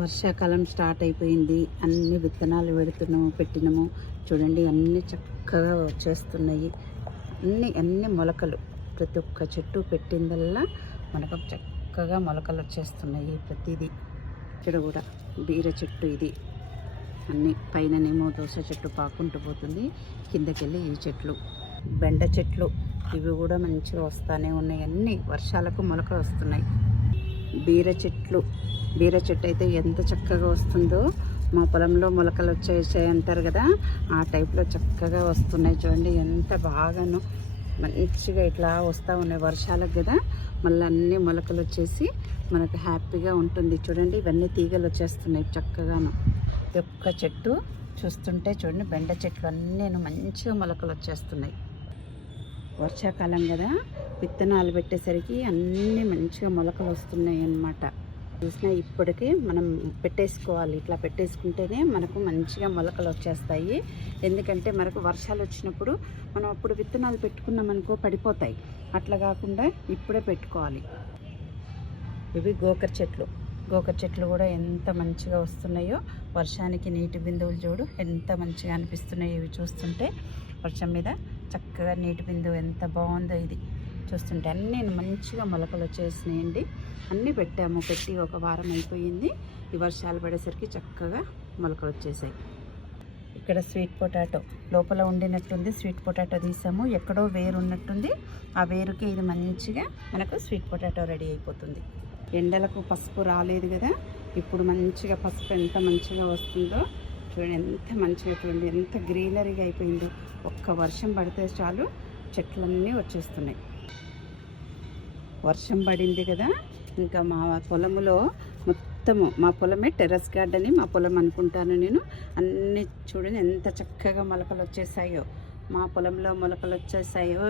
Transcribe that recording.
వర్షాకాలం స్టార్ట్ అయిపోయింది. అన్ని విత్తనాలు పెట్టినాము చూడండి, అన్ని చక్కగా వచ్చేస్తున్నాయి. అన్ని మొలకలు, ప్రతి ఒక్క చెట్టు పెట్టిందల్లా మనకు చక్కగా మొలకలు వచ్చేస్తున్నాయి. ప్రతిదీ ఇక్కడ కూడా బీర చెట్టు, ఇది అన్ని పైననేమో దోస చెట్టు పాకుంటూ పోతుంది, కిందకెళ్ళి ఈ చెట్లు బెండ చెట్లు, ఇవి కూడా మంచిగా వస్తూనే ఉన్నాయి. అన్ని వర్షాలకు మొలకలు వస్తున్నాయి. బీర చెట్టు అయితే ఎంత చక్కగా వస్తుందో, మా పొలంలో మొలకలు వచ్చేసాయి అంటారు కదా, ఆ టైప్లో చక్కగా వస్తున్నాయి. చూడండి ఎంత బాగాను మంచిగా ఇట్లా వస్తూ ఉన్నాయి వర్షాలకు కదా. మళ్ళీ అన్ని మొలకలు వచ్చేసి మనకు హ్యాపీగా ఉంటుంది. చూడండి ఇవన్నీ తీగలు వచ్చేస్తున్నాయి చక్కగాను. ఒక్క చెట్టు చూస్తుంటే చూడండి, బెండ చెట్లు అన్నీ మంచిగా మొలకలు వచ్చేస్తున్నాయి. వర్షాకాలం కదా, విత్తనాలు పెట్టేసరికి అన్నీ మంచిగా మొలకలు వస్తున్నాయి అన్నమాట. చూసినా ఇప్పటికే మనం పెట్టేసుకోవాలి. ఇట్లా పెట్టేసుకుంటేనే మనకు మంచిగా మొలకలు వచ్చేస్తాయి. ఎందుకంటే మనకు వర్షాలు వచ్చినప్పుడు మనం అప్పుడు విత్తనాలు పెట్టుకున్నామనుకో పడిపోతాయి. అట్లా కాకుండా ఇప్పుడే పెట్టుకోవాలి. ఇవి గోకర చెట్లు కూడా ఎంత మంచిగా వస్తున్నాయో. వర్షానికి నీటి బిందువులు చూడు ఎంత మంచిగా అనిపిస్తున్నాయో. ఇవి చూస్తుంటే వర్షం మీద చక్కగా నీటి బిందువు ఎంత బాగుందో. ఇది చూస్తుంటే అన్నీ మంచిగా మొలకలు వచ్చేసినాయండి. అన్నీ పెట్టి ఒక వారం అయిపోయింది. ఈ వర్షాలు పడేసరికి చక్కగా మొలకలు వచ్చేసాయి. ఇక్కడ స్వీట్ పొటాటో లోపల ఉండినట్టుంది. స్వీట్ పొటాటో తీసాము, ఎక్కడో వేరు ఉన్నట్టుంది. ఆ వేరుకి ఇది మంచిగా మనకు స్వీట్ పొటాటో రెడీ అయిపోతుంది. ఎండలకు పసుపు రాలేదు కదా, ఇప్పుడు మంచిగా పసుపు ఎంత మంచిగా వస్తుందో చూడండి. ఎంత మంచిగా చూడండి, ఎంత గ్రీనరీగా అయిపోయిందో. ఒక్క వర్షం పడితే చాలు చెట్లన్నీ వచ్చేస్తున్నాయి. వర్షం పడింది కదా, ఇంకా మా పొలంలో మొత్తము, మా పొలమే టెర్రస్ గార్డెన్, మా పొలం అనుకుంటాను నేను. అన్నీ చూడండి ఎంత చక్కగా మొలకలు వచ్చేసాయో. మా పొలంలో మొలకలు వచ్చేసాయో.